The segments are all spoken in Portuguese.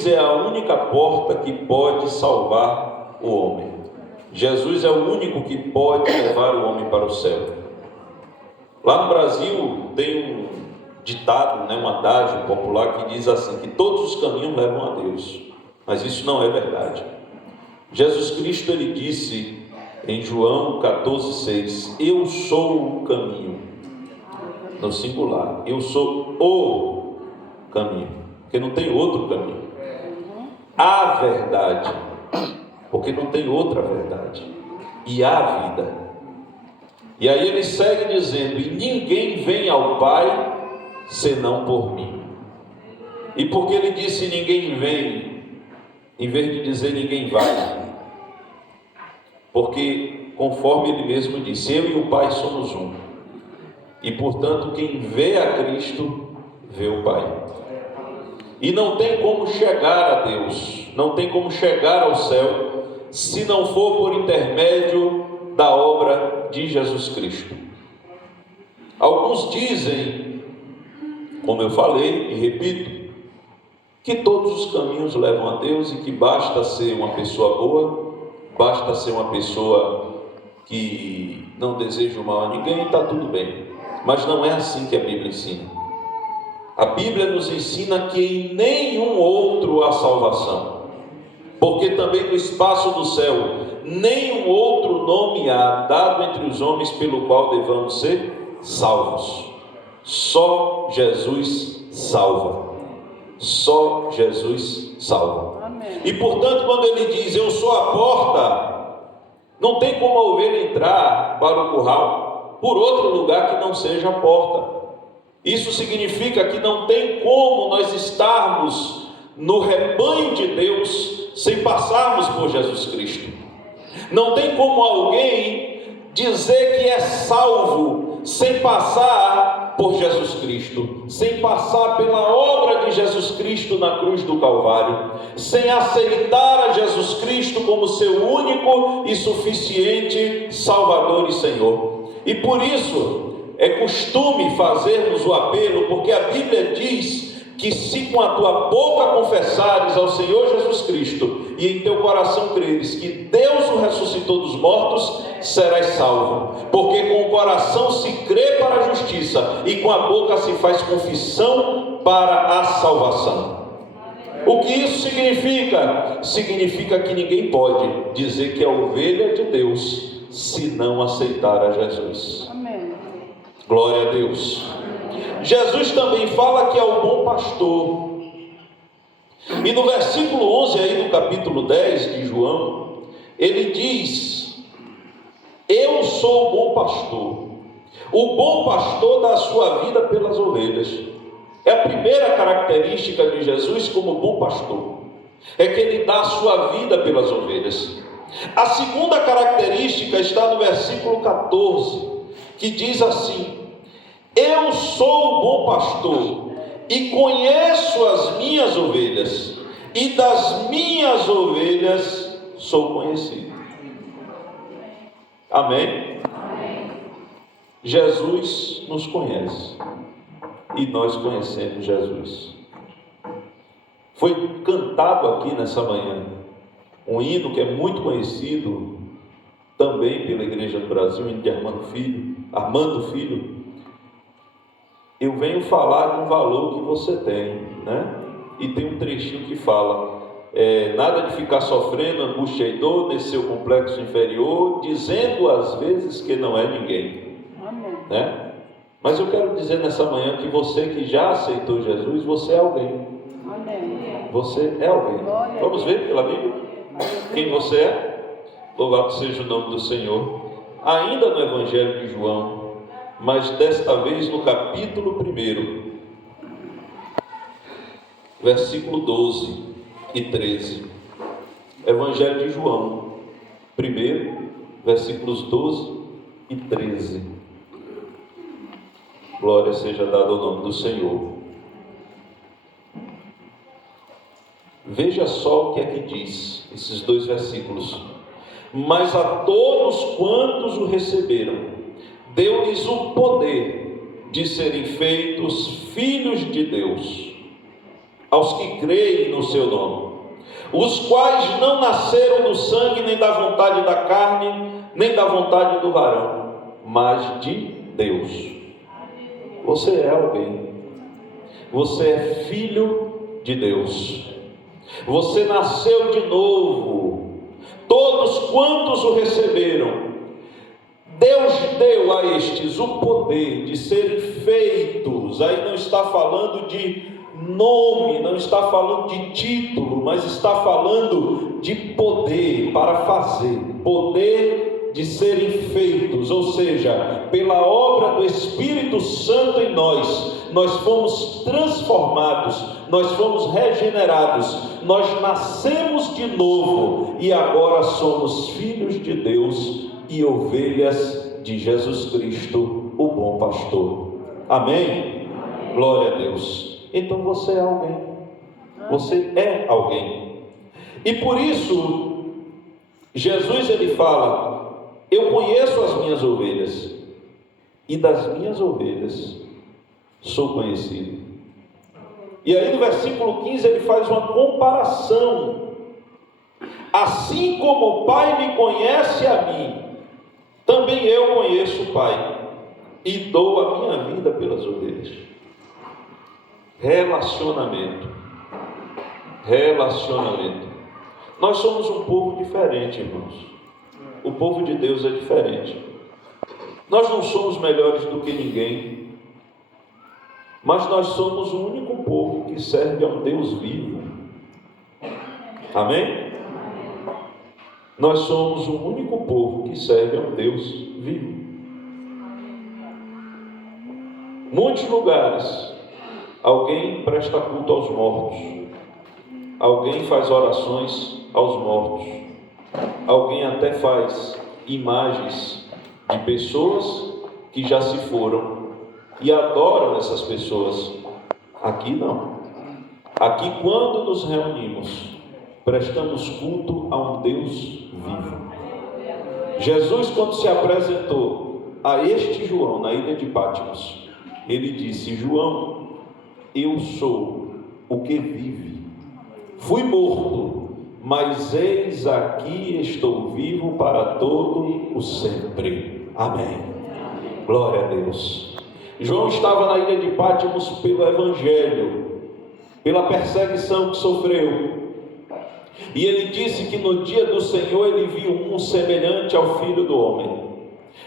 Jesus é a única porta que pode salvar o homem. Jesus é o único que pode levar o homem para o céu. Lá no Brasil tem um ditado, um adágio popular que diz assim, que todos os caminhos levam a Deus. Mas isso não é verdade. Jesus Cristo, ele disse em João 14,6, eu sou o caminho, no singular, eu sou o caminho, porque não tem outro caminho. A verdade, porque não tem outra verdade, e a vida. E aí ele segue dizendo, e ninguém vem ao Pai senão por mim. E porque ele disse ninguém vem, em vez de dizer ninguém vai, porque conforme ele mesmo disse, eu e o Pai somos um, e portanto quem vê a Cristo vê o Pai. E não tem como chegar a Deus, não tem como chegar ao céu se não for por intermédio da obra de Jesus Cristo. Alguns dizem, como eu falei e repito, que todos os caminhos levam a Deus e que basta ser uma pessoa boa, basta ser uma pessoa que não deseja o mal a ninguém e está tudo bem. Mas não é assim que a Bíblia ensina. A Bíblia nos ensina que em nenhum outro há salvação, porque também no espaço do céu nenhum outro nome há dado entre os homens pelo qual devamos ser salvos. Só Jesus salva. Só Jesus salva. Amém. E portanto, quando ele diz eu sou a porta, não tem como a ovelha entrar para o curral por outro lugar que não seja a porta. Isso significa que não tem como nós estarmos no rebanho de Deus sem passarmos por Jesus Cristo. Não tem como alguém dizer que é salvo sem passar por Jesus Cristo, sem passar pela obra de Jesus Cristo na cruz do Calvário, sem aceitar a Jesus Cristo como seu único e suficiente Salvador e Senhor. E por isso é costume fazermos o apelo, porque a Bíblia diz que se com a tua boca confessares ao Senhor Jesus Cristo e em teu coração creres que Deus o ressuscitou dos mortos, serás salvo. Porque com o coração se crê para a justiça e com a boca se faz confissão para a salvação. O que isso significa? Significa que ninguém pode dizer que é ovelha de Deus se não aceitar a Jesus. Amém. Glória a Deus. Jesus também fala que é o bom pastor. E no versículo 11 aí do capítulo 10 de João, ele diz: eu sou o bom pastor. O bom pastor dá a sua vida pelas ovelhas. É a primeira característica de Jesus como bom pastor, é que ele dá a sua vida pelas ovelhas. A segunda característica está no versículo 14, que diz assim: eu sou o bom pastor e conheço as minhas ovelhas, e das minhas ovelhas sou conhecido. Amém? Amém. Jesus nos conhece e nós conhecemos Jesus. Foi cantado aqui nessa manhã um hino que é muito conhecido também pela Igreja do Brasil, o hino de Armando Filho. Eu venho falar de um valor que você tem, né? E tem um trechinho que fala: nada de ficar sofrendo angústia e dor nesse seu complexo inferior, dizendo às vezes que não é ninguém. Amém. Né? Mas eu quero dizer nessa manhã que você que já aceitou Jesus, você é alguém. Amém. Você é alguém. Vamos ver pela Bíblia quem você é? Louvado seja o nome do Senhor. Ainda no Evangelho de João, mas desta vez no capítulo 1, versículo 12 e 13. Evangelho de João 1, versículos 12 e 13. Glória seja dada ao nome do Senhor. Veja só o que é que diz esses dois versículos: mas a todos quantos o receberam, deu-lhes o poder de serem feitos filhos de Deus. aos que creem no seu nome, os quais não nasceram do sangue, nem da vontade da carne, nem da vontade do varão, mas de Deus. Você é alguém. Você é filho de Deus. Você nasceu de novo. Todos quantos o receberam, Deus deu a estes o poder de serem feitos. Aí não está falando de nome, não está falando de título, mas está falando de poder para fazer, poder de serem feitos, ou seja, pela obra do Espírito Santo em nós fomos transformados, nós fomos regenerados, nós nascemos de novo e agora somos filhos de Deus e ovelhas de Jesus Cristo, o bom pastor. Amém? Glória a Deus. Então você é alguém. Você é alguém. E por isso, Jesus ele fala: eu conheço as minhas ovelhas, e das minhas ovelhas sou conhecido. E aí no versículo 15 ele faz uma comparação. Assim como o Pai me conhece a mim, também eu conheço o Pai, e dou a minha vida pelas ovelhas. Relacionamento. Nós somos um povo diferente, irmãos. O povo de Deus é diferente. Nós não somos melhores do que ninguém, mas nós somos o único povo que serve a um Deus vivo. Amém? Nós somos o único povo que serve a um Deus vivo. Muitos lugares, alguém presta culto aos mortos, alguém faz orações aos mortos, alguém até faz imagens de pessoas que já se foram e adoram essas pessoas. Aqui não. Aqui, quando nos reunimos, prestamos culto a um Deus vivo. Jesus, quando se apresentou a este João na ilha de Patmos, ele disse: João, eu sou o que vive. Fui morto, mas eis aqui estou vivo para todo o sempre. Amém. Glória a Deus. João estava na ilha de Patmos pelo Evangelho, pela perseguição que sofreu. E ele disse que no dia do Senhor ele viu um semelhante ao Filho do Homem.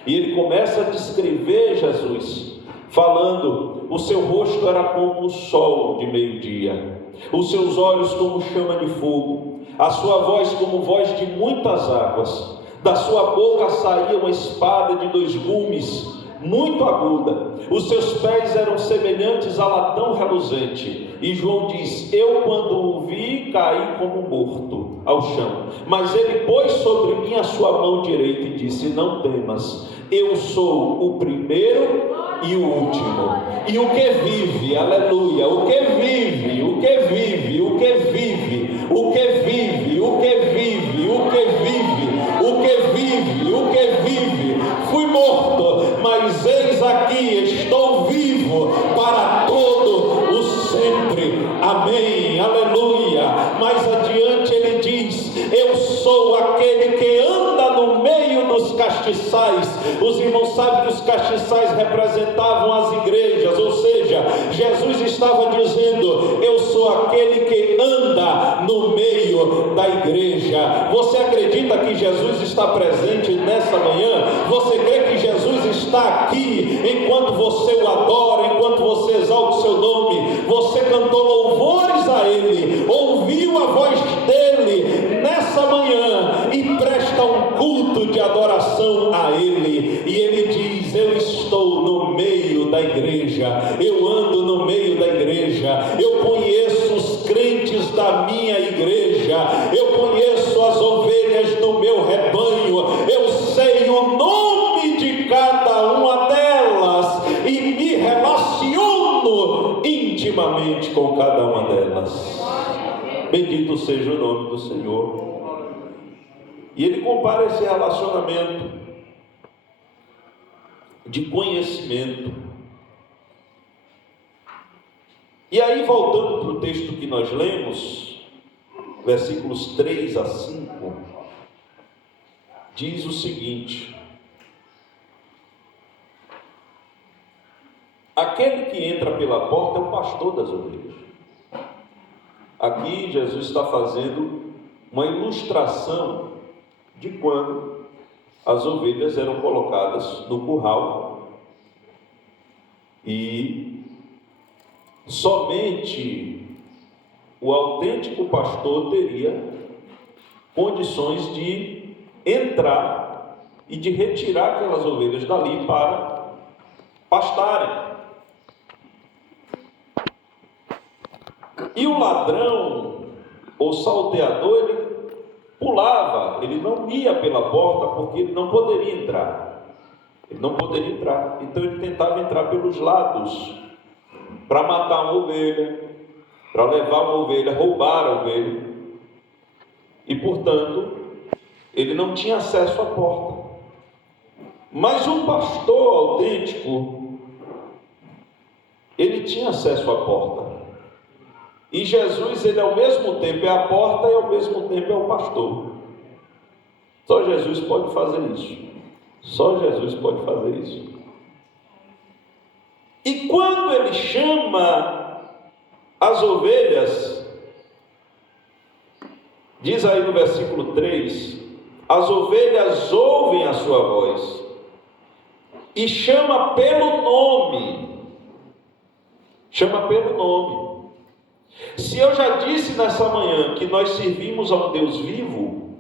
E ele começa a descrever Jesus, falando: o seu rosto era como o sol de meio-dia, os seus olhos como chama de fogo, a sua voz como voz de muitas águas, da sua boca saía uma espada de 2 gumes, muito aguda, os seus pés eram semelhantes a latão reluzente. E João diz: eu quando o vi, caí como morto ao chão, mas ele pôs sobre mim a sua mão direita e disse: não temas, eu sou o primeiro e o último, e o que vive, aleluia, o que vive, o que vive, o que vive, o que vive, o que vive, o que vive, o que vive, o que vive. Fui morto, mas eis aqui estou vivo para todo o sempre. Amém, aleluia. Mais adiante ele diz: eu sou aquele que anda no meio dos castiçais. Os irmãos sabem que os castiçais representavam as igrejas, ou seja, Jesus estava dizendo: eu sou aquele que anda no meio da igreja. Você acredita que Jesus está presente nessa manhã? Você crê que Jesus está aqui enquanto você o adora, enquanto você exalta o seu nome? Você cantou louvores a Ele, ouviu a voz dele nessa manhã e presta um culto de adoração a Ele. E Ele diz: eu estou no meio da igreja, eu ando no meio da igreja, eu conheço os crentes da minha igreja, eu conheço as ovelhas do meu rebanho, eu sei o nome de cada uma delas e me relaciono intimamente com cada uma delas. Bendito seja o nome do Senhor. E ele compara esse relacionamento de conhecimento E aí, voltando para o texto que nós lemos, versículos 3 a 5, diz o seguinte: aquele que entra pela porta é o pastor das ovelhas. Aqui Jesus está fazendo uma ilustração de quando as ovelhas eram colocadas no curral e somente o autêntico pastor teria condições de entrar e de retirar aquelas ovelhas dali para pastarem. E o ladrão ou salteador, ele pulava, ele não ia pela porta porque ele não poderia entrar. Ele não poderia entrar, então ele tentava entrar pelos lados para matar uma ovelha, para levar uma ovelha, roubar a ovelha. E portanto, ele não tinha acesso à porta. Mas um pastor autêntico, ele tinha acesso à porta. E Jesus, ele ao mesmo tempo é a porta e ao mesmo tempo é o pastor. Só Jesus pode fazer isso. Só Jesus pode fazer isso. E quando ele chama as ovelhas, diz aí no versículo 3, as ovelhas ouvem a sua voz e chama pelo nome. Chama pelo nome. Se eu já disse nessa manhã que nós servimos a um Deus vivo,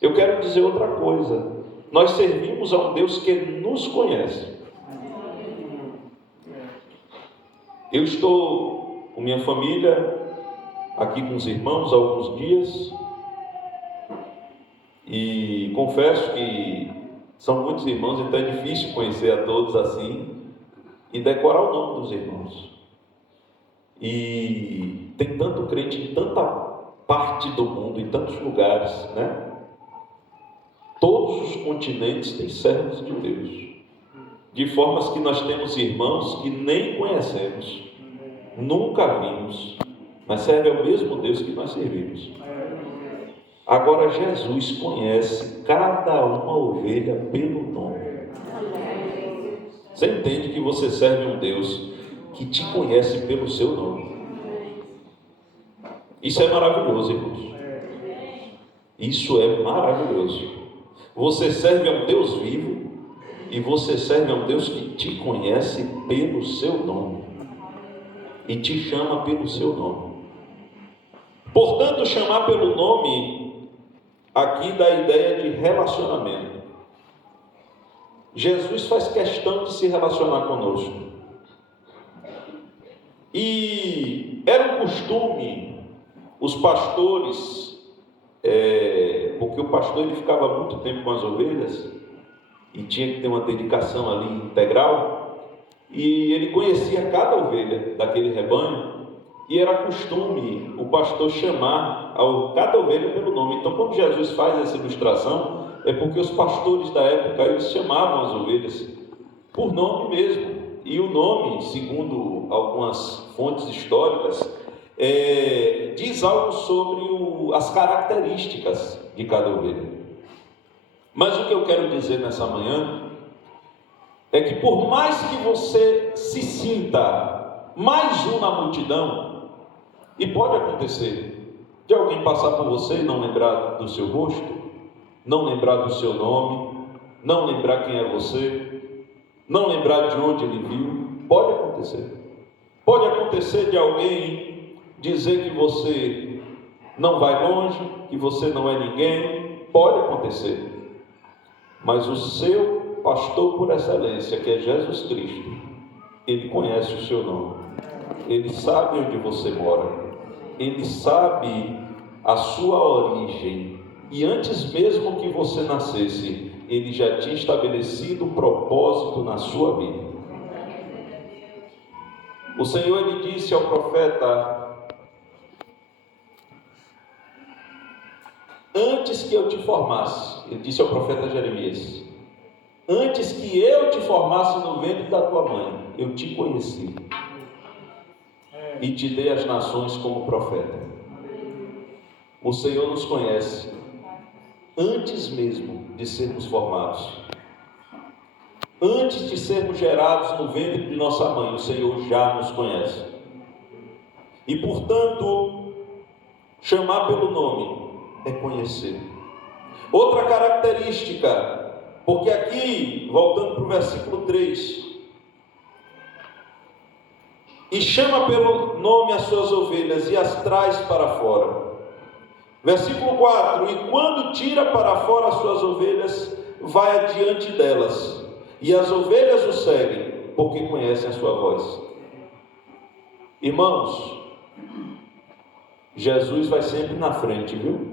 eu quero dizer outra coisa. Nós servimos a um Deus que nos conhece. Eu estou com minha família aqui com os irmãos há alguns dias e confesso que são muitos irmãos, então é difícil conhecer a todos assim e decorar o nome dos irmãos. E tem tanto crente em tanta parte do mundo, em tantos lugares, né? Todos os continentes têm servos de Deus, de formas que nós temos irmãos que nem conhecemos, nunca vimos, mas serve ao mesmo Deus que nós servimos. Agora Jesus conhece cada uma ovelha pelo nome. Você entende que você serve um Deus que te conhece pelo seu nome. Isso é maravilhoso, irmãos. Isso é maravilhoso. Você serve a um Deus vivo e você serve a um Deus que te conhece pelo seu nome e te chama pelo seu nome. Portanto, chamar pelo nome aqui dá a ideia de relacionamento. Jesus faz questão de se relacionar conosco. E era um costume, os pastores, porque o pastor ele ficava muito tempo com as ovelhas e tinha que ter uma dedicação ali integral, e ele conhecia cada ovelha daquele rebanho, e era costume o pastor chamar cada ovelha pelo nome. Então, quando Jesus faz essa ilustração, é porque os pastores da época eles chamavam as ovelhas por nome mesmo. E o nome, segundo algumas fontes históricas, diz algo sobre as características de cada ovelha. Mas o que eu quero dizer nessa manhã é que por mais que você se sinta mais um na multidão, e pode acontecer de alguém passar por você e não lembrar do seu rosto, não lembrar do seu nome, não lembrar quem é você, não lembrar de onde ele viu, pode acontecer. Pode acontecer de alguém dizer que você não vai longe, que você não é ninguém, pode acontecer. Mas o seu pastor por excelência, que é Jesus Cristo, ele conhece o seu nome, ele sabe onde você mora, ele sabe a sua origem, e antes mesmo que você nascesse, ele já tinha estabelecido um propósito na sua vida. O Senhor, ele disse ao profeta: antes que eu te formasse, ele disse ao profeta Jeremias, antes que eu te formasse no ventre da tua mãe, eu te conheci. e te dei as nações como profeta. O Senhor nos conhece antes mesmo de sermos formados. Antes de sermos gerados no ventre de nossa mãe, o Senhor já nos conhece. E, portanto, chamar pelo nome é conhecer. Outra característica, porque aqui, voltando para o versículo 3, e chama pelo nome as suas ovelhas e as traz para fora. Versículo 4, e quando tira para fora as suas ovelhas, vai adiante delas, e as ovelhas o seguem, porque conhecem a sua voz. Irmãos, Jesus vai sempre na frente, viu?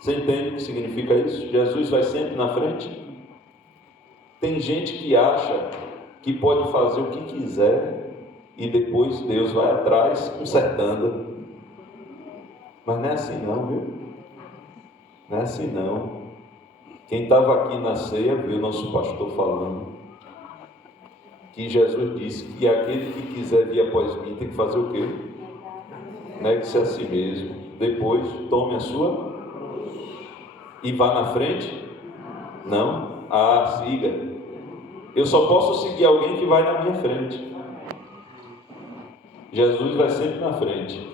Você entende o que significa isso? Jesus vai sempre na frente. Tem gente que acha que pode fazer o que quiser e depois Deus vai atrás consertando. Mas não é assim não, viu? Não é assim não. Quem estava aqui na ceia viu nosso pastor falando que Jesus disse que aquele que quiser vir após mim tem que fazer o quê? Negue-se a si mesmo. Depois tome a sua e vá na frente? Não? Siga. Eu só posso seguir alguém que vai na minha frente. Jesus vai sempre na frente.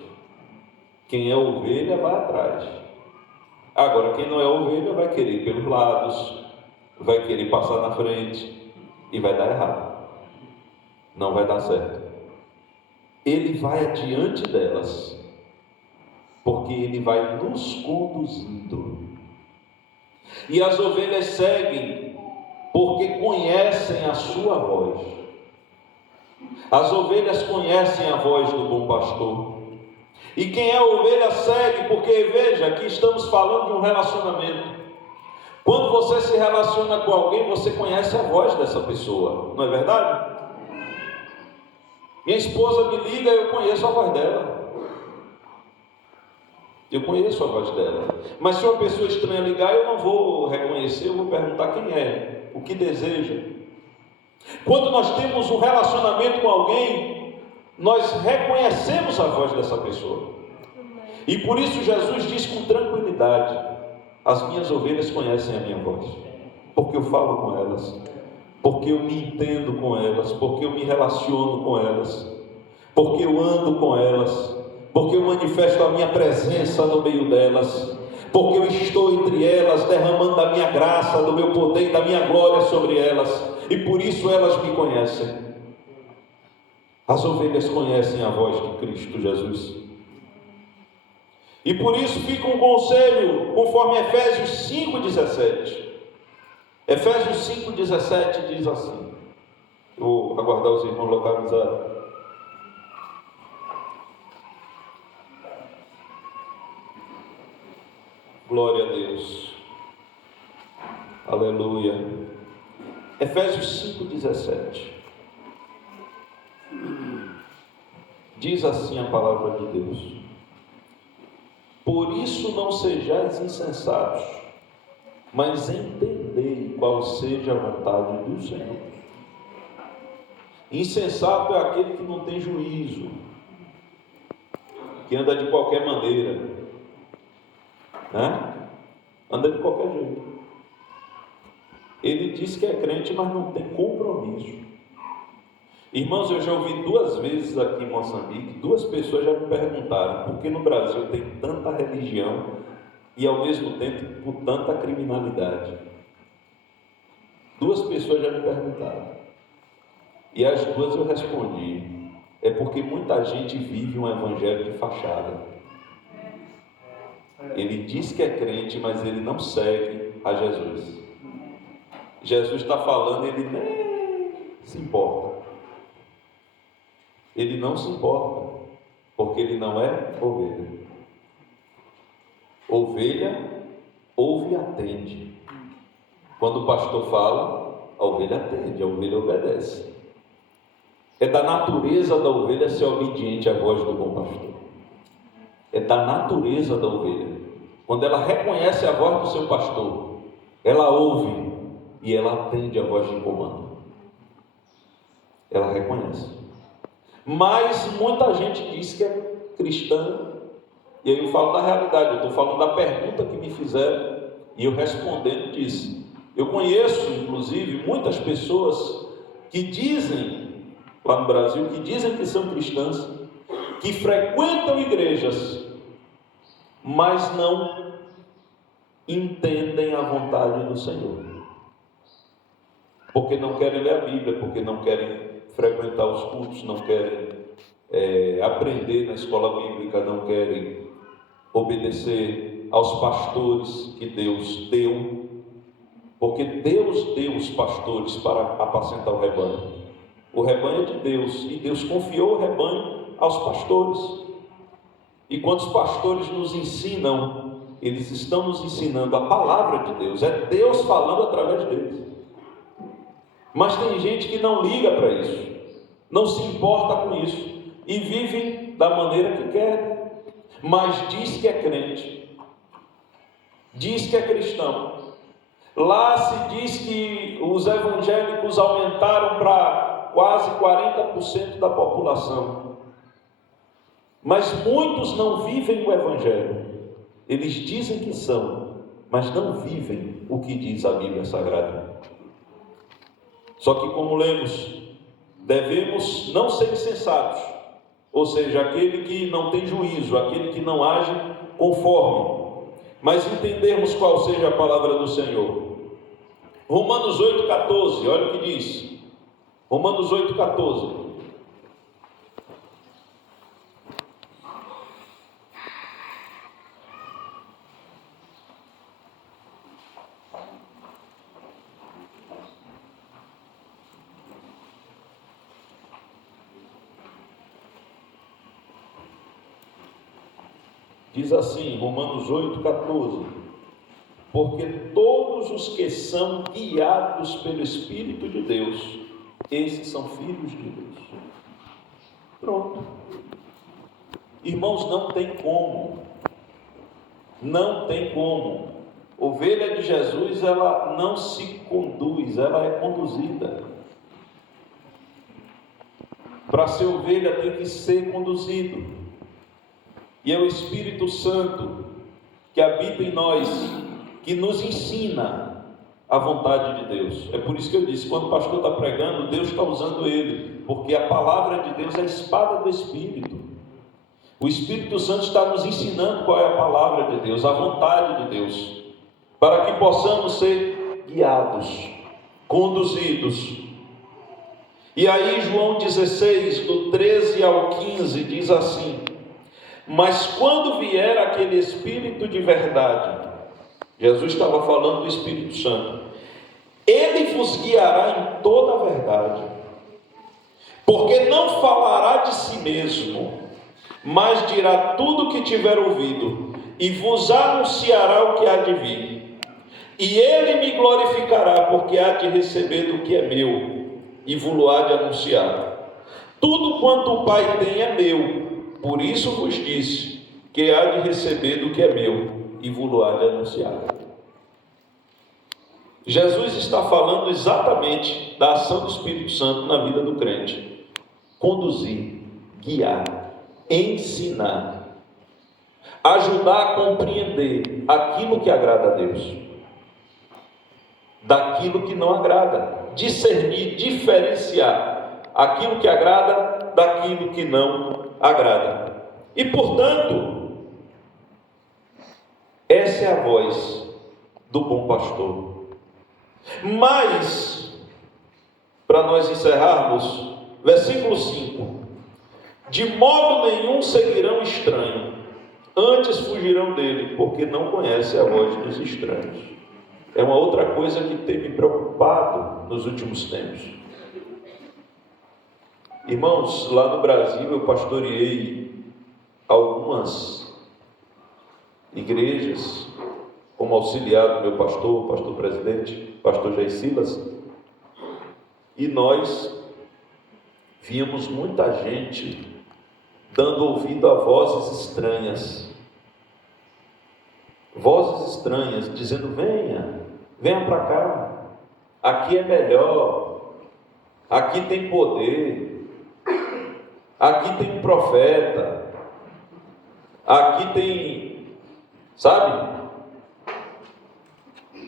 Quem é ovelha vai atrás. Agora, quem não é ovelha vai querer ir pelos lados, vai querer passar na frente e vai dar errado. Não vai dar certo. Ele vai adiante delas, porque ele vai nos conduzindo. E as ovelhas seguem, porque conhecem a sua voz. As ovelhas conhecem a voz do bom pastor. E quem é ovelha segue, porque veja, aqui estamos falando de um relacionamento. Quando você se relaciona com alguém, você conhece a voz dessa pessoa, não é verdade? Minha esposa me liga, eu conheço a voz dela. Eu conheço a voz dela. Mas se uma pessoa estranha ligar, eu não vou reconhecer, eu vou perguntar quem é, o que deseja. Quando nós temos um relacionamento com alguém, nós reconhecemos a voz dessa pessoa. E por isso Jesus diz com tranquilidade: as minhas ovelhas conhecem a minha voz, porque eu falo com elas, porque eu me entendo com elas, porque eu me relaciono com elas, porque eu ando com elas, porque eu manifesto a minha presença no meio delas, porque eu estou entre elas, derramando da minha graça, do meu poder e da minha glória sobre elas, e por isso elas me conhecem. As ovelhas conhecem a voz de Cristo Jesus. E por isso fica um conselho, conforme Efésios 5,17. Efésios 5,17 diz assim. Eu vou aguardar os irmãos localizados. Glória a Deus. Aleluia. Efésios 5,17. Diz assim a palavra de Deus: por isso não sejais insensatos, mas entendei qual seja a vontade do Senhor. Insensato é aquele que não tem juízo, que anda de qualquer maneira, né? Anda de qualquer jeito. Ele diz que é crente, mas não tem compromisso. Irmãos, eu já ouvi 2 vezes aqui em Moçambique, 2 pessoas já me perguntaram por que no Brasil tem tanta religião e ao mesmo tempo tanta criminalidade. 2 pessoas já me perguntaram e as 2 eu respondi: é porque muita gente vive um evangelho de fachada. Ele diz que é crente, mas ele não segue a Jesus. Jesus está falando, ele nem se importa. Ele não se importa, porque ele não é ovelha. Ovelha ouve e atende. Quando o pastor fala, a ovelha atende, a ovelha obedece. É da natureza da ovelha ser obediente à voz do bom pastor. É da natureza da ovelha. Quando ela reconhece a voz do seu pastor, ela ouve e ela atende a voz de comando. Ela reconhece. Mas muita gente diz que é cristã, e aí eu falo da realidade, eu estou falando da pergunta que me fizeram, e eu respondendo disse. Eu conheço, inclusive, muitas pessoas que dizem, lá no Brasil, que dizem que são cristãs, que frequentam igrejas, mas não entendem a vontade do Senhor, porque não querem ler a Bíblia, porque não querem frequentar os cultos, não querem aprender na escola bíblica, não querem obedecer aos pastores que Deus deu, porque Deus deu os pastores para apacentar o rebanho. O rebanho é de Deus, e Deus confiou o rebanho aos pastores. E quando os pastores nos ensinam, eles estão nos ensinando a palavra de Deus, é Deus falando através deles. Mas tem gente que não liga para isso, não se importa com isso, e vive da maneira que quer, mas diz que é crente, diz que é cristão. Lá se diz que os evangélicos aumentaram para quase 40% da população, mas muitos não vivem o evangelho. Eles dizem que são, mas não vivem o que diz a Bíblia Sagrada. Só que, como lemos, devemos não ser insensatos, ou seja, aquele que não tem juízo, aquele que não age conforme, mas entendermos qual seja a palavra do Senhor. Romanos 8,14, olha o que diz. Romanos 8,14. Diz assim, Romanos 8,14: porque todos os que são guiados pelo Espírito de Deus, esses são filhos de Deus. Pronto. Irmãos, não tem como. Ovelha de Jesus, ela não se conduz, ela é conduzida. Para ser ovelha tem que ser conduzido. E é o Espírito Santo que habita em nós, que nos ensina a vontade de Deus. É por isso que eu disse, quando o pastor está pregando, Deus está usando ele, porque a palavra de Deus é a espada do Espírito. O Espírito Santo está nos ensinando qual é a palavra de Deus, a vontade de Deus, para que possamos ser guiados, conduzidos. E aí João 16, do 13 ao 15, diz assim: mas quando vier aquele Espírito de verdade, Jesus estava falando do Espírito Santo, ele vos guiará em toda a verdade, porque não falará de si mesmo, mas dirá tudo o que tiver ouvido, e vos anunciará o que há de vir. E ele me glorificará, porque há de receber do que é meu, e vos há de anunciar. Tudo quanto o Pai tem é meu, por isso vos disse que há de receber do que é meu, e vos há de anunciar. Jesus está falando exatamente da ação do Espírito Santo na vida do crente: conduzir, guiar, ensinar, ajudar a compreender aquilo que agrada a Deus, daquilo que não agrada, discernir, diferenciar aquilo que agrada daquilo que não agrada. E portanto, essa é a voz do bom pastor. Mas, para nós encerrarmos, versículo 5: de modo nenhum seguirão estranho, antes fugirão dele, porque não conhecem a voz dos estranhos. É uma outra coisa que tem me preocupado nos últimos tempos. Irmãos, lá no Brasil eu pastoreei algumas igrejas, como auxiliar do meu pastor presidente, pastor Jair Silas, e nós víamos muita gente dando ouvido a vozes estranhas, dizendo: venha para cá, aqui é melhor, aqui tem poder, aqui tem um profeta, aqui tem, sabe?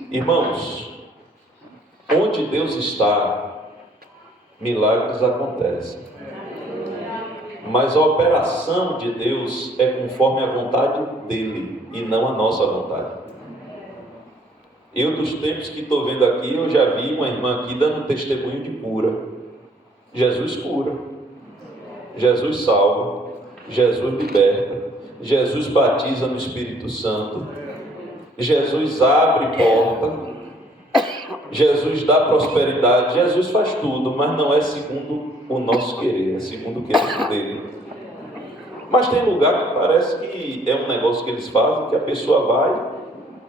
Irmãos, onde Deus está, milagres acontecem. Mas a operação de Deus é conforme a vontade dele e não a nossa vontade. Eu, dos tempos que estou vendo aqui, eu já vi uma irmã aqui dando testemunho de cura. Jesus cura, Jesus salva, Jesus liberta, Jesus batiza no Espírito Santo, Jesus abre porta, Jesus dá prosperidade, Jesus faz tudo, mas não é segundo o nosso querer, é segundo o querer dele. Mas tem lugar que parece que é um negócio que eles fazem, que a pessoa vai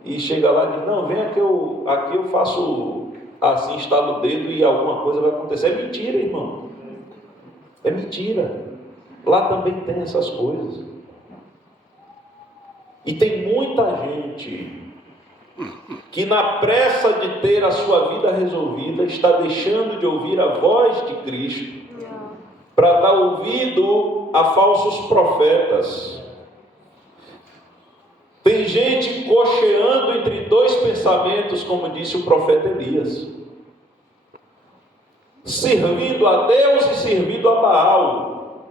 e chega lá e diz, não, vem aqui eu faço assim, estalo o dedo e alguma coisa vai acontecer. É mentira, irmão. É mentira. Lá também tem essas coisas. E tem muita gente que na pressa de ter a sua vida resolvida, está deixando de ouvir a voz de Cristo para dar ouvido a falsos profetas. Tem gente cocheando entre dois pensamentos, como disse o profeta Elias, servindo a Deus e servindo a Baal.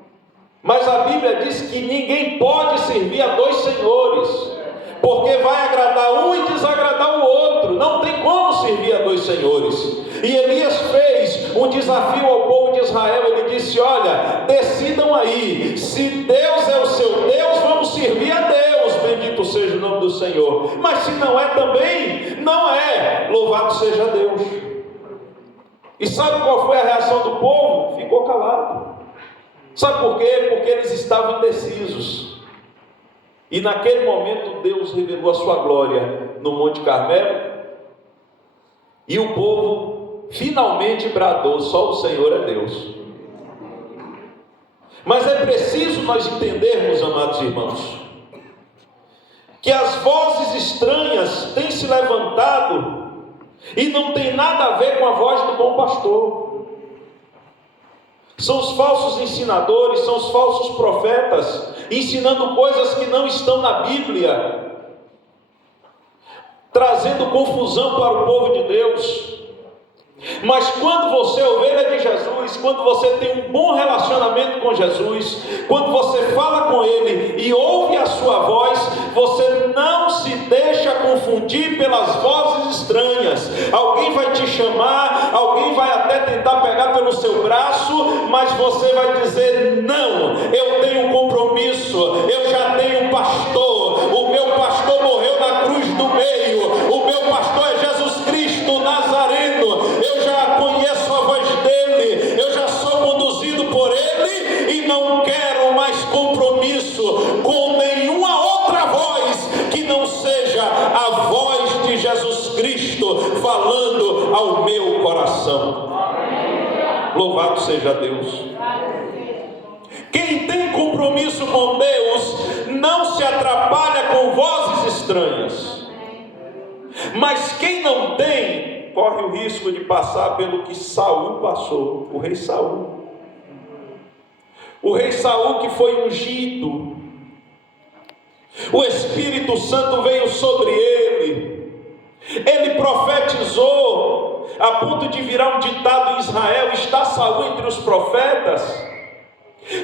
Mas a Bíblia diz que ninguém pode servir a dois senhores, porque vai agradar um e desagradar o outro. Não tem como servir a dois senhores. E Elias fez um desafio ao povo de Israel. Ele disse, olha, decidam aí, se Deus é o seu Deus, vamos servir a Deus, bendito seja o nome do Senhor. Mas se não é também, não é, louvado seja Deus. E sabe qual foi a reação do povo? Ficou calado. Sabe por quê? Porque eles estavam indecisos. E naquele momento Deus revelou a sua glória no Monte Carmelo, e o povo finalmente bradou, só o Senhor é Deus. Mas é preciso nós entendermos, amados irmãos, que as vozes estranhas têm se levantado e não tem nada a ver com a voz do bom pastor. São os falsos ensinadores, são os falsos profetas, ensinando coisas que não estão na Bíblia, trazendo confusão para o povo de Deus. Mas quando você é ovelha de Jesus, quando você tem um bom relacionamento com Jesus, quando você fala com Ele e ouve a sua voz, você não se deixa confundir pelas vozes estranhas. Alguém vai te chamar, alguém vai até tentar pegar pelo seu braço, mas você vai dizer, não, eu tenho um compromisso, eu já tenho um pastor, o meu pastor morreu na cruz do meio, o meu pastor é Jesus Cristo Nazareno, eu já conheço a voz dele, eu já sou conduzido por ele e não quero mais compromisso com nenhuma outra voz que não seja a voz de Jesus Cristo falando ao meu coração. Louvado seja Deus. Quem tem compromisso com Deus não se atrapalha com vozes estranhas. Mas quem não tem, corre o risco de passar pelo que Saul passou, o rei Saul. O rei Saul que foi ungido, o Espírito Santo veio sobre ele profetizou, a ponto de virar um ditado em Israel, está Saul entre os profetas?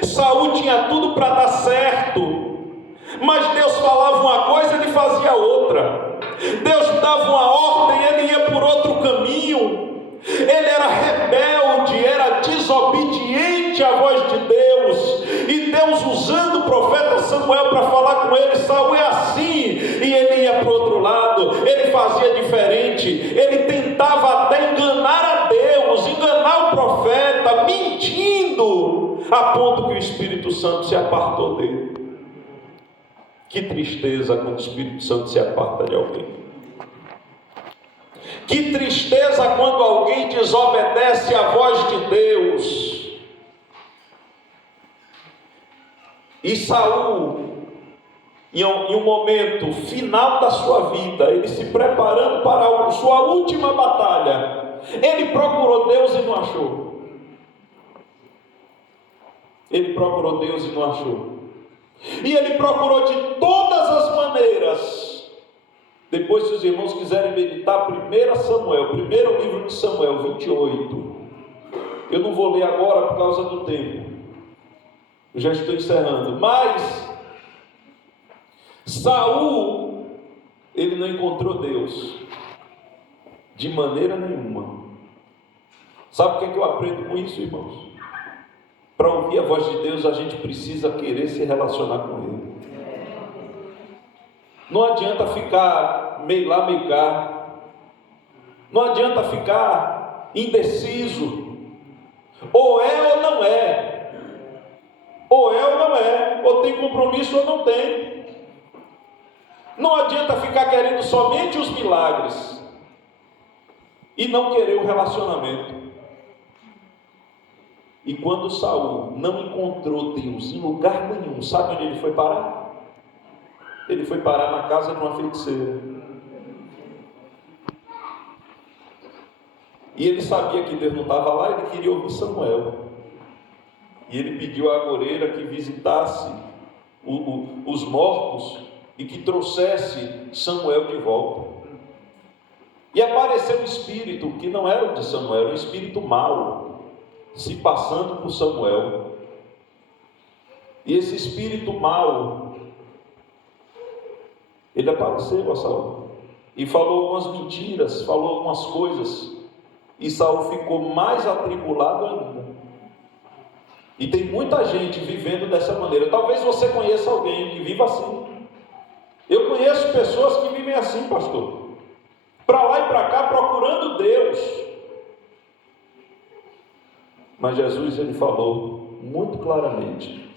Saul tinha tudo para dar certo, mas Deus falava uma coisa, ele fazia outra. Deus dava uma ordem, ele ia por outro caminho. Ele era rebelde, era desobediente à voz de Deus. E Deus, usando o profeta Samuel para falar com ele, Saul é assim, e ele ia para o outro lado, ele fazia diferente, ele tentava até enganar a Deus, enganar o profeta, mentindo, a ponto que o Espírito Santo se apartou dele. Que tristeza quando o Espírito Santo se aparta de alguém. Que tristeza quando alguém desobedece à voz de Deus. E Saul, em um momento final da sua vida, ele se preparando para a sua última batalha, ele procurou Deus e não achou. Ele procurou Deus e não achou. E ele procurou de todas as maneiras. Depois, se os irmãos quiserem meditar, 1 Samuel, primeiro livro de Samuel, 28. Eu não vou ler agora por causa do tempo. Eu já estou encerrando. Mas Saul, ele não encontrou Deus de maneira nenhuma. Sabe o que é que eu aprendo com isso, irmãos? Para ouvir a voz de Deus, a gente precisa querer se relacionar com Ele. Não adianta ficar meio lá, meio cá. Não adianta ficar indeciso. Ou é ou não é. Ou é ou não é. Ou tem compromisso ou não tem. Não adianta ficar querendo somente os milagres e não querer o relacionamento. E quando Saul não encontrou Deus em lugar nenhum, sabe onde ele foi parar? Ele foi parar na casa de uma feiticeira. E ele sabia que Deus não estava lá, ele queria ouvir Samuel. E ele pediu à agoreira que visitasse os mortos e que trouxesse Samuel de volta. E apareceu um espírito que não era o de Samuel, era um espírito mau, se passando por Samuel. E esse espírito mau, ele apareceu a Saul e falou algumas mentiras, falou algumas coisas, e Saul ficou mais atribulado ainda. E tem muita gente vivendo dessa maneira. Talvez você conheça alguém que viva assim. Eu conheço pessoas que vivem assim, pastor, para lá e para cá procurando Deus. Mas Jesus, ele falou muito claramente: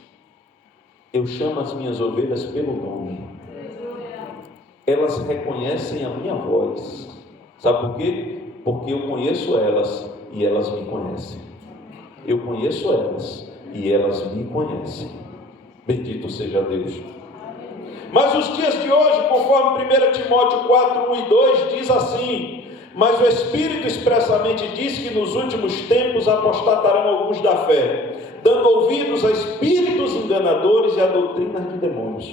eu chamo as minhas ovelhas pelo nome, elas reconhecem a minha voz. Sabe por quê? Porque eu conheço elas e elas me conhecem. Eu conheço elas e elas me conhecem. Bendito seja Deus. Mas os dias de hoje, conforme 1 Timóteo 4, 1 e 2, diz assim: mas o Espírito expressamente diz que nos últimos tempos apostatarão alguns da fé, dando ouvidos a espíritos enganadores e a doutrinas de demônios,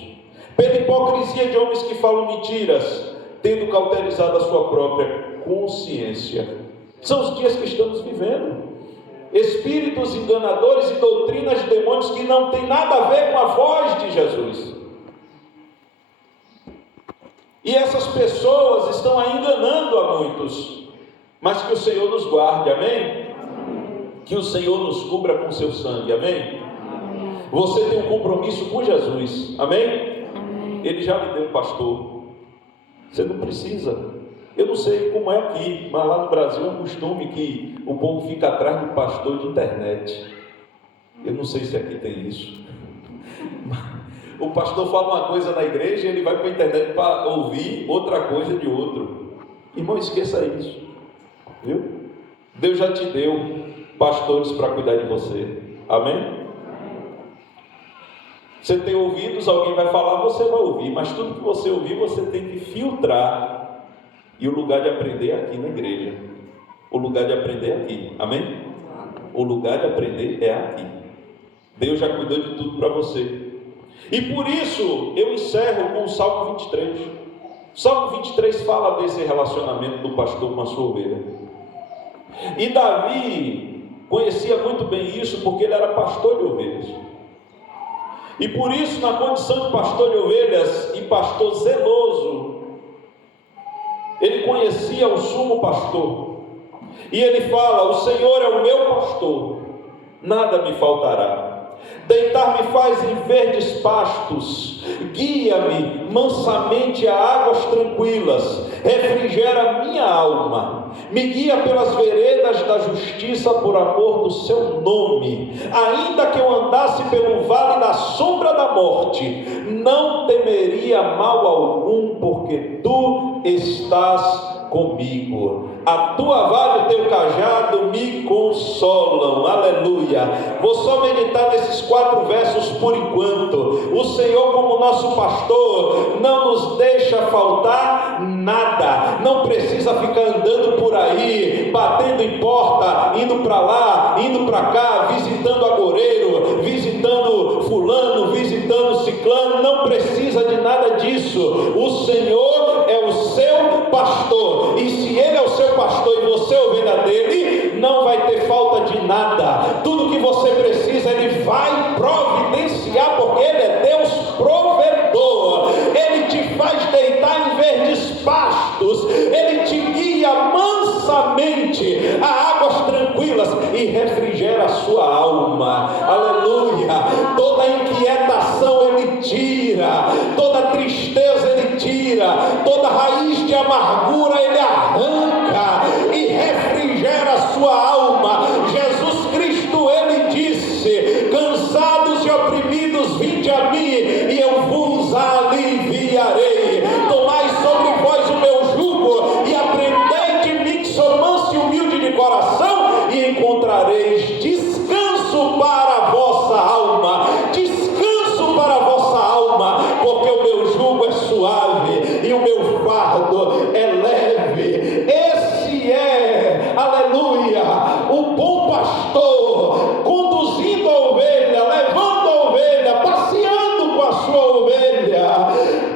pela hipocrisia de homens que falam mentiras, tendo cauterizado a sua própria consciência. São os dias que estamos vivendo. Espíritos enganadores e doutrinas de demônios que não tem nada a ver com a voz de Jesus. E essas pessoas estão aí enganando a muitos. Mas que o Senhor nos guarde, amém? Que o Senhor nos cubra com seu sangue, amém? Você tem um compromisso com Jesus, amém? Ele já lhe deu um pastor. Você não precisa. Eu não sei como é aqui, mas lá no Brasil é um costume que o povo fica atrás do pastor de internet. Eu não sei se aqui tem isso. O pastor fala uma coisa na igreja e ele vai para a internet para ouvir outra coisa de outro. Irmão, esqueça isso, viu? Deus já te deu pastores para cuidar de você, amém? Você tem ouvidos, alguém vai falar, você vai ouvir, mas tudo que você ouvir, você tem que filtrar. E o lugar de aprender é aqui na igreja. O lugar de aprender é aqui, amém? O lugar de aprender é aqui. Deus já cuidou de tudo para você. E por isso eu encerro com o Salmo 23. O Salmo 23 fala desse relacionamento do pastor com a sua ovelha. E Davi conhecia muito bem isso, porque ele era pastor de ovelhas. E por isso, na condição de pastor de ovelhas e pastor zeloso, ele conhecia o sumo pastor. E ele fala: o Senhor é o meu pastor, nada me faltará. Deitar-me faz em verdes pastos, guia-me mansamente a águas tranquilas, refrigera minha alma, me guia pelas veredas da justiça por amor do seu nome. Ainda que eu andasse pelo vale da sombra da morte, não temeria mal algum, porque tu estás comigo. A tua vara e o teu cajado me consolam. Aleluia. Vou só meditar nesses 4 versos por enquanto. O Senhor, como nosso pastor, não nos deixa faltar nada. Não precisa ficar andando por aí, batendo em porta, indo para lá, indo para cá, visitando agoreiro, visitando fulano, visitando ciclano. Não precisa de nada disso. O Senhor é o seu pastor, e se Ele é o seu pastor e você é ovelha dele, não vai ter falta de nada. Tudo que você precisa Ele vai providenciar, porque Ele é Deus provedor. Ele te faz deitar em verdes pastos, Ele te guia mansamente a águas tranquilas e refrigera a sua alma. Aleluia. Toda inquietação Ele tira, toda tristeza Ele tira, toda raiz de amargura Ele arranca e refrigera a sua alma. Jesus Cristo, Ele disse: cansados e oprimidos, vinde a mim e eu vos aliviarei. Tomai sobre vós o meu jugo e aprendei de mim, que sou manso e humilde de coração, e encontrareis descanso para a vossa alma. Descanso para a vossa alma, porque o meu jugo é suave e o meu fardo é leve. Esse é, aleluia, o bom pastor, conduzindo a ovelha, levando a ovelha, passeando com a sua ovelha.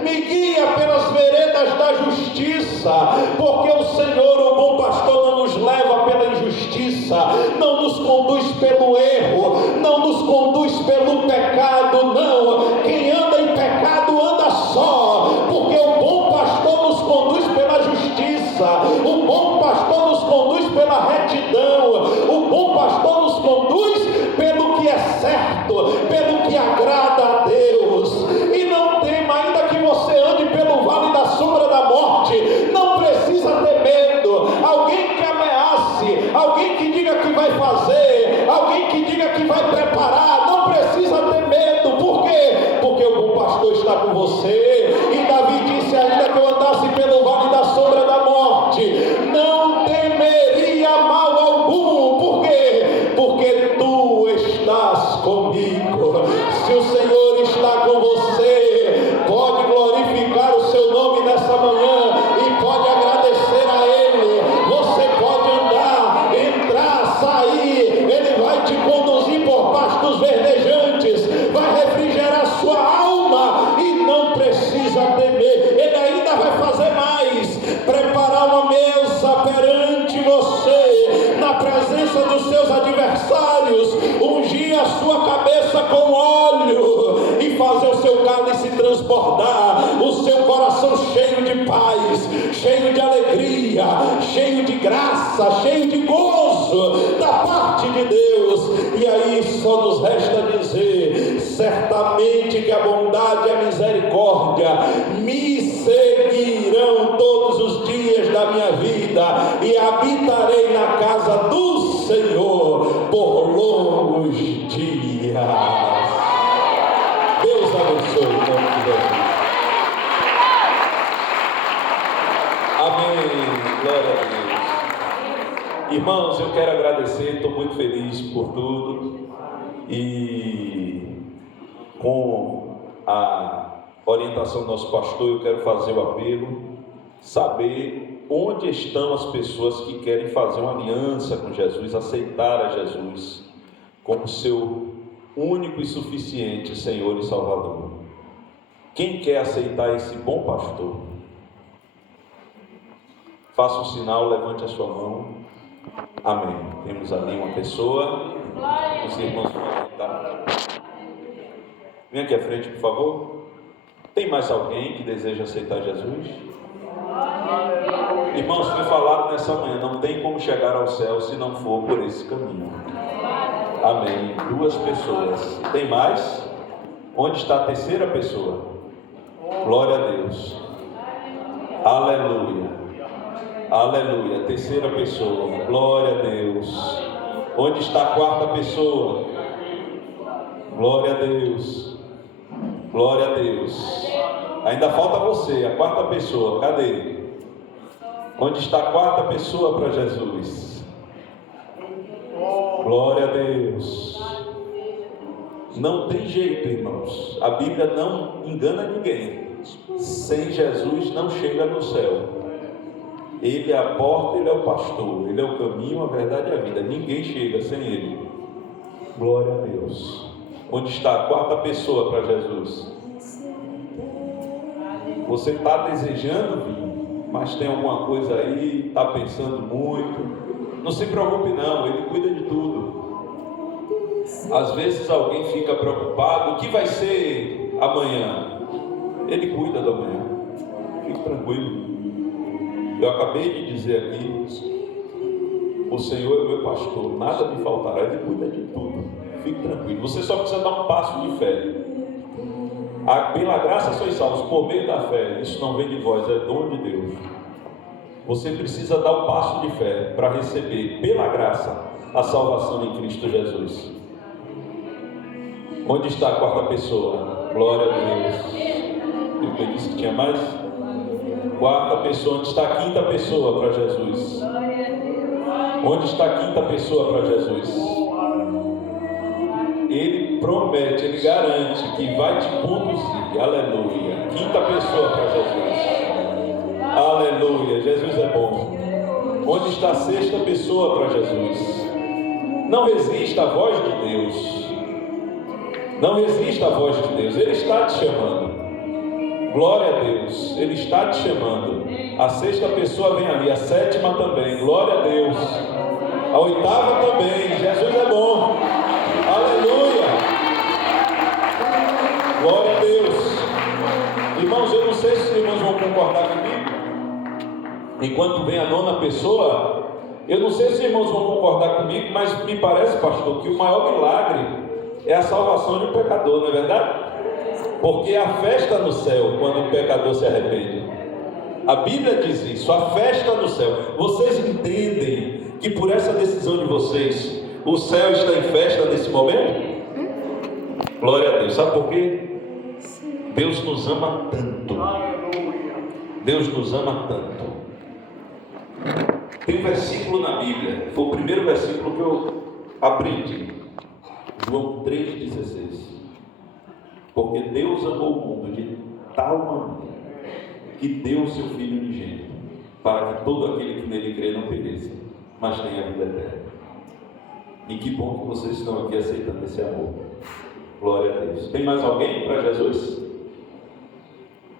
Me guia pelas veredas da justiça, porque o Senhor, o bom pastor, não nos leva pela injustiça, não nos conduz pelo erro, não nos conduz pelo pecado, não. Quem anda em pecado anda só, porque o bom pastor nos conduz pela justiça, o bom pastor nos conduz pela retidão, o bom pastor nos conduz pelo que é certo, pelo que agrada a Deus. E não tema, ainda que você ande pelo vale da sombra da morte, não precisa ter medo. Alguém que ameace, alguém que diga que vai fazer, alguém que diga que vai preparar, não precisa ter medo. Por quê? Porque o bom pastor está com você. E Davi disse: ainda que eu andasse pelo vale da sombra da morte, não temeria mal algum. Por quê? Porque tu estás comigo. Se o Senhor está com você, pode glorificar o seu nome nessa manhã e pode agradecer a Ele. Você pode andar, entrar, sair, Ele vai te conduzir por pastos verdejantes, vai refrigerar sua alma e não precisa temer. Ele ainda vai fazer mais: preparar uma mesa perante você, na presença dos seus adversários, ungir a sua cabeça com óleo e fazer o seu cálice transbordar, o seu coração cheio de paz, cheio de alegria, cheio de graça, cheio de gozo da parte de Deus. E aí só nos resta dizer: certamente que a bondade e a misericórdia me seguirão todos os dias da minha vida, e habitarei na casa do Senhor por longos dias. Deus abençoe o nome de Jesus. Amém. Glória a Deus. Irmãos, eu quero agradecer, estou muito feliz por tudo, e com a orientação do nosso pastor, eu quero fazer o apelo, saber onde estão as pessoas que querem fazer uma aliança com Jesus, aceitar a Jesus como seu único e suficiente Senhor e Salvador. Quem quer aceitar esse bom pastor? Faça um sinal, levante a sua mão. Amém. Temos ali uma pessoa. Os irmãos vão aceitar. Vem aqui à frente, por favor. Tem mais alguém que deseja aceitar Jesus? Irmãos, foi falado nessa manhã: não tem como chegar ao céu se não for por esse caminho. Amém. 2 pessoas. Tem mais? Onde está a terceira pessoa? Glória a Deus. Aleluia. Aleluia. Terceira pessoa. Glória a Deus. Onde está a 4ª pessoa? Glória a Deus. Glória a Deus. Ainda falta você, a 4ª pessoa. Cadê? Onde está a quarta pessoa para Jesus? Glória a Deus. Não tem jeito, irmãos. A Bíblia não engana ninguém. Sem Jesus não chega no céu. Ele é a porta, Ele é o pastor, Ele é o caminho, a verdade e a vida. Ninguém chega sem Ele. Glória a Deus. Onde está a quarta pessoa para Jesus? Você está desejando vir, mas tem alguma coisa aí, está pensando muito. Não se preocupe não, Ele cuida de tudo. Às vezes alguém fica preocupado, o que vai ser amanhã? Ele cuida do amanhã. Fique tranquilo. Eu acabei de dizer aqui, o Senhor é o meu pastor, nada me faltará, Ele cuida de tudo. Fique tranquilo. Você só precisa dar um passo de fé. Pela graça sois salvos por meio da fé. Isso não vem de vós, é dom de Deus. Você precisa dar um passo de fé para receber, pela graça, a salvação em Cristo Jesus. Onde está a quarta pessoa? Glória a Deus. Eu disse que tinha mais? Quarta pessoa. Onde está a quinta pessoa para Jesus? Onde está a quinta pessoa para Jesus? Ele promete, Ele garante que vai te conduzir. Aleluia. Quinta pessoa para Jesus. Aleluia. Jesus é bom. Onde está a sexta pessoa para Jesus? Não resista à voz de Deus. Não resista à voz de Deus. Ele está te chamando. Glória a Deus. Ele está te chamando. A sexta pessoa vem ali. A sétima também. Glória a Deus. A oitava também. Jesus é bom. Aleluia. Glória a Deus. Irmãos, eu não sei se os irmãos vão concordar comigo. Enquanto vem a nona pessoa, eu não sei se os irmãos vão concordar comigo, mas me parece, pastor, que o maior milagre é a salvação de um pecador, não é verdade? Porque a festa no céu, quando o pecador se arrepende. A Bíblia diz isso, a festa no céu. Vocês entendem que por essa decisão de vocês, o céu está em festa nesse momento? Glória a Deus. Sabe por quê? Deus nos ama tanto. Deus nos ama tanto. Tem um versículo na Bíblia, foi o primeiro versículo que eu aprendi. João 3,16. Porque Deus amou o mundo de tal maneira que deu o seu Filho unigênito, para que todo aquele que nele crê não pereça, mas tenha a vida eterna. E que bom que vocês estão aqui aceitando esse amor. Glória a Deus. Tem mais alguém para Jesus?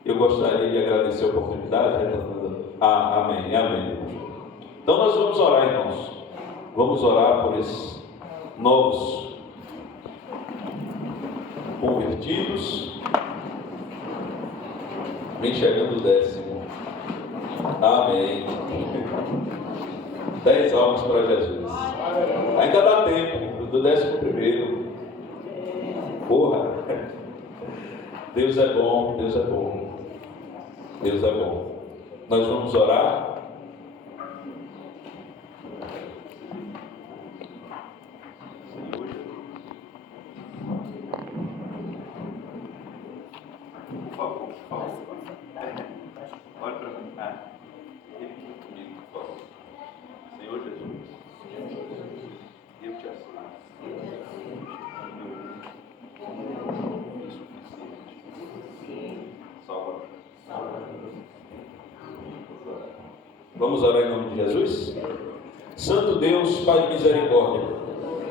Eu gostaria de agradecer a oportunidade, retornando. Amém, amém. Então nós vamos orar, irmãos. Vamos orar por esses novos convertidos. Vem chegando o 10º. Amém. 10 almas para Jesus. Ainda dá tempo do 11º. Porra. Deus é bom, Deus é bom. Deus é bom. Nós vamos orar. Por favor, por favor. Olha para mim. Repita comigo, por favor. Senhor Jesus, eu te aceito. Vamos orar em nome de Jesus? Santo Deus, Pai de misericórdia,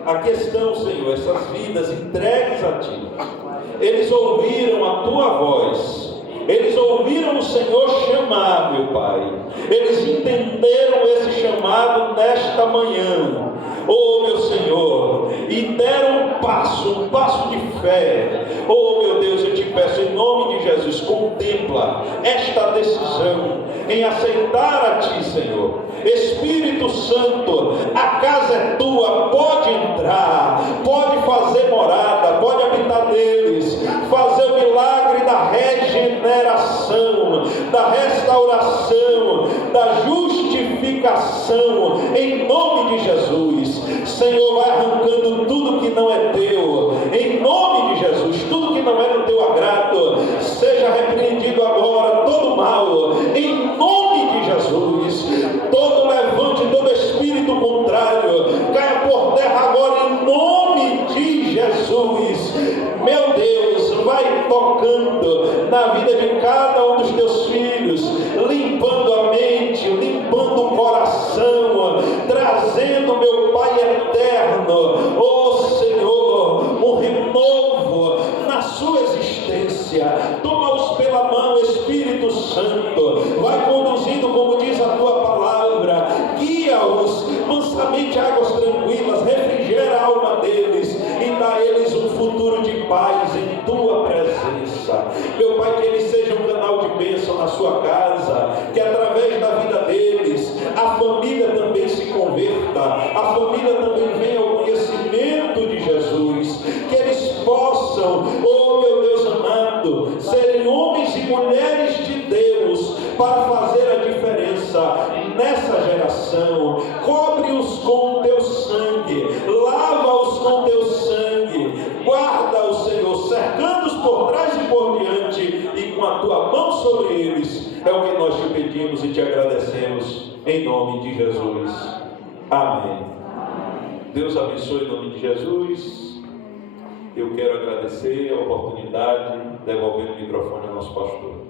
aqui estão, Senhor, essas vidas entregues a Ti. Eles ouviram a Tua voz, eles ouviram o Senhor chamar, meu Pai. Eles entenderam esse chamado nesta manhã, oh meu Senhor, e deram um passo de fé. Oh meu Deus, eu te peço em nome de Jesus, contempla esta decisão em aceitar a Ti, Senhor. Espírito Santo, a casa é Tua, pode entrar, pode fazer morada, pode habitar neles, fazer o milagre da regeneração, da restauração, da justificação, em nome de Jesus. Senhor, vai arrancando tudo que não é Teu, em nome de Jesus. Tudo que não é do Teu agrado, seja repreendido agora todo mal, em nome de Jesus. cada um dos teus filhos, limpando a mente, limpando o coração, trazendo, meu Pai eterno, ó Senhor, um renovo na sua existência. Toma-os pela mão, Espírito Santo, vai conduzindo, como diz a tua palavra, guia-os mansamente a águas tranquilas, refrigera a alma deles e dá a eles um futuro de paz em tua presença. Meu Pai, que eles sejam um canal de bênção na sua casa, que através da vida deles a família também se converta, a família também venha ao conhecimento de Jesus, que eles possam, oh meu Deus amado, serem homens e mulheres de Deus para fazer a diferença nessa geração. Cobre-os com o teu sangue, lava-os com o teu sangue, guarda-os, Senhor, cercando-os por trás e por diante, e com a tua mão sobre eles. É o que nós te pedimos e te agradecemos, em nome de Jesus. Amém. Deus abençoe em nome de Jesus. Eu quero agradecer a oportunidade, devolvendo o microfone ao nosso pastor.